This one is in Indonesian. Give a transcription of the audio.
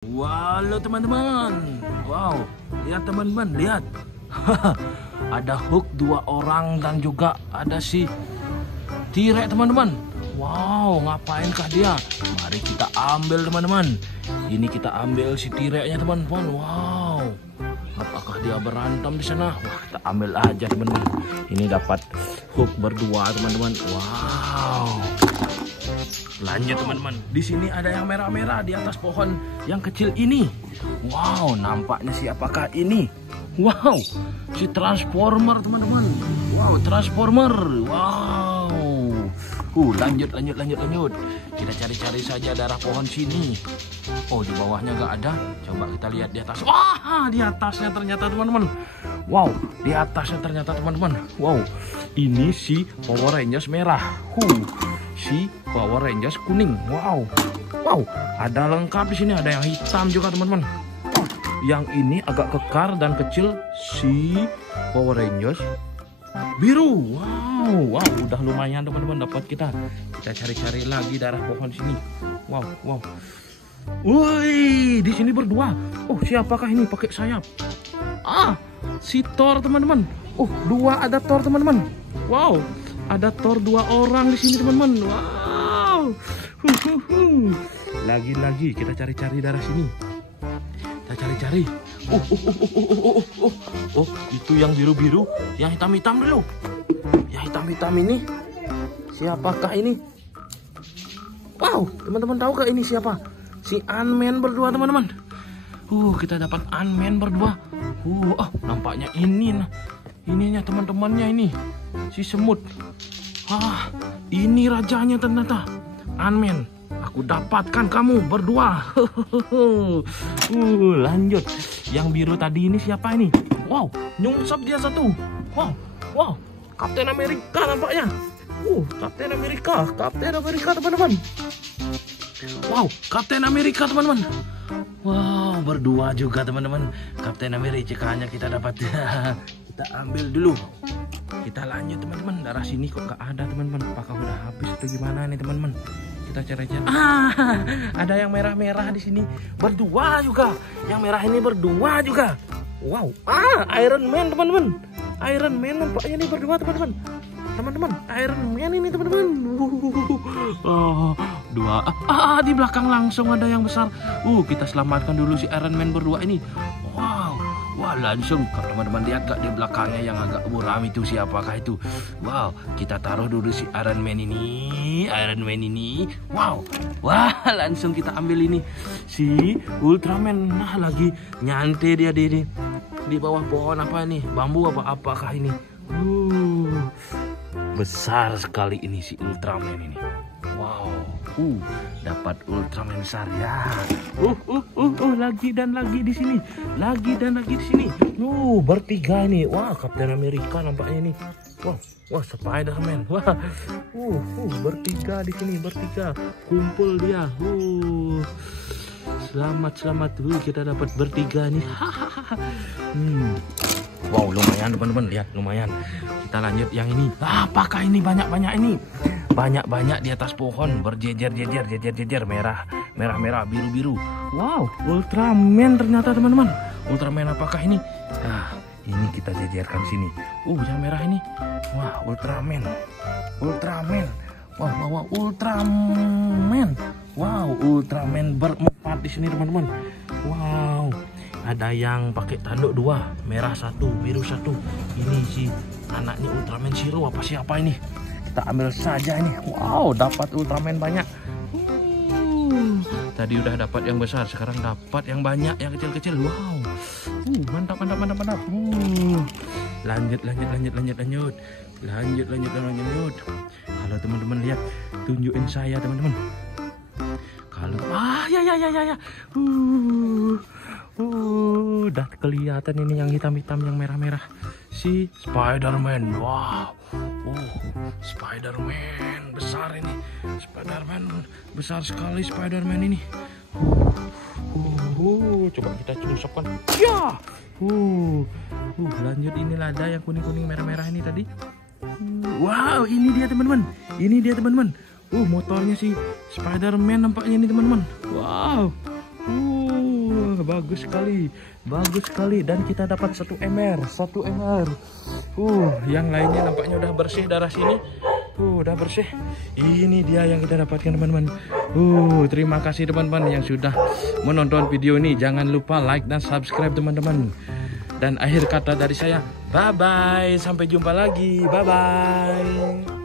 Halo teman-teman. Wow, lihat teman-teman, lihat. Ada Hulk 2 orang dan juga ada si T-Rex teman-teman. Wow, ngapain kah dia? Mari kita ambil teman-teman. Ini kita ambil si T-Rex-nya teman-teman. Wow, apakah dia berantem di sana? Wah, kita ambil aja teman-teman. Ini dapat Hulk berdua teman-teman. Wow. Lanjut teman-teman. Di sini ada yang merah-merah di atas pohon yang kecil ini. Wow, nampaknya siapakah ini? Wow, si Transformer teman-teman. Wow, Transformer. Wow. Lanjut. Kita cari-cari saja daerah pohon sini. Oh, di bawahnya nggak ada. Coba kita lihat di atas. Wah, di atasnya ternyata teman-teman. Wow, di atasnya ternyata teman-teman. Wow, ini si Power Rangers merah. Si Power Rangers kuning. Wow, ada lengkap di sini. Ada yang hitam juga teman-teman. Yang ini agak kekar dan kecil si Power Rangers biru. Wow, udah lumayan teman-teman dapat kita. Kita cari-cari lagi daerah pohon sini. Wow. Woi, di sini berdua. Oh, siapakah ini pakai sayap? Si Thor teman-teman. Oh, 2 ada Thor teman-teman. Wow, ada Thor 2 orang di sini teman-teman. Wow. Lagi kita cari-cari daerah sini. Kita cari-cari. Oh, itu yang biru-biru, yang hitam-hitam dulu. Yang hitam-hitam ini siapakah ini? Wow, teman-teman tahu gak ini siapa? Si Ant-Man berdua teman-teman. Kita dapat Ant-Man berdua. Nampaknya ininya teman-temannya ini. Si semut. Ini rajanya ternyata. Ant-Man, aku dapatkan kamu berdua. Lanjut. Yang biru tadi ini siapa ini? Wow, nyungsep dia satu. Wow, Kapten Amerika nampaknya. Kapten Amerika teman-teman. Wow, Kapten Amerika teman-teman. Wow, berdua juga teman-teman. Kapten Amerika-nya kita dapat. Kita ambil dulu. Kita lanjut teman-teman. Darah sini kok gak ada teman-teman. Apakah udah habis atau gimana nih teman-teman? Kita cari-cari. Ada yang merah-merah di sini berdua juga. Yang merah ini berdua juga. Wow, Iron Man teman-teman. Iron Man nampaknya ini berdua teman-teman. Iron Man ini teman-teman. 2. Di belakang langsung ada yang besar. Kita selamatkan dulu si Iron Man berdua ini. Wah, langsung teman-teman lihat gak di belakangnya yang agak buram itu siapakah itu? Wow, kita taruh dulu si Iron Man ini. Wow, langsung kita ambil ini si Ultraman. Lagi nyantai dia di bawah pohon apa ini? Bambu apakah ini? Besar sekali ini si Ultraman ini. Wow, dapat Ultraman besar ya. Lagi dan lagi di sini. Bertiga ini. Wah, Kapten Amerika nampaknya ini. Wah, Spider-Man. Bertiga di sini, kumpul dia. Selamat. Kita dapat bertiga nih. Wow, lumayan teman-teman, lihat lumayan. Kita lanjut yang ini. Apakah ini banyak-banyak ini? Banyak-banyak di atas pohon berjejer merah, biru. Wow, Ultraman ternyata teman-teman. Ultraman apakah ini? Ini kita jejerkan sini. Yang merah ini. Wah, Ultraman. Wah, Ultraman. Wow, Ultraman berempat di sini teman-teman. Wow. Ada yang pakai tanduk 2, merah 1, biru 1. Ini si anaknya Ultraman Zero apa siapa ini? Kita ambil saja ini. Wow, dapat Ultraman banyak. Tadi udah dapat yang besar, sekarang dapat yang banyak, yang kecil-kecil. Wow. Mantap. Lanjut. Kalau teman-teman lihat, tunjukin saya teman-teman. Kalau ya. Udah kelihatan ini yang hitam-hitam, yang merah-merah. Si Spider-Man. Wow. Spider-Man besar ini. Besar sekali Spider-Man ini. Coba kita cungsepkan. Ya. Lanjut, inilah ada yang kuning-kuning merah-merah ini tadi. Wow, ini dia teman-teman. Motornya si Spider-Man nampaknya ini teman-teman. Wow. bagus sekali. Bagus sekali. Dan kita dapat 1 ember. Yang lainnya nampaknya udah bersih darah sini. Udah bersih. Ini dia yang kita dapatkan teman-teman. Terima kasih teman-teman yang sudah menonton video ini. Jangan lupa like dan subscribe teman-teman. Dan akhir kata dari saya, bye bye, sampai jumpa lagi, bye bye.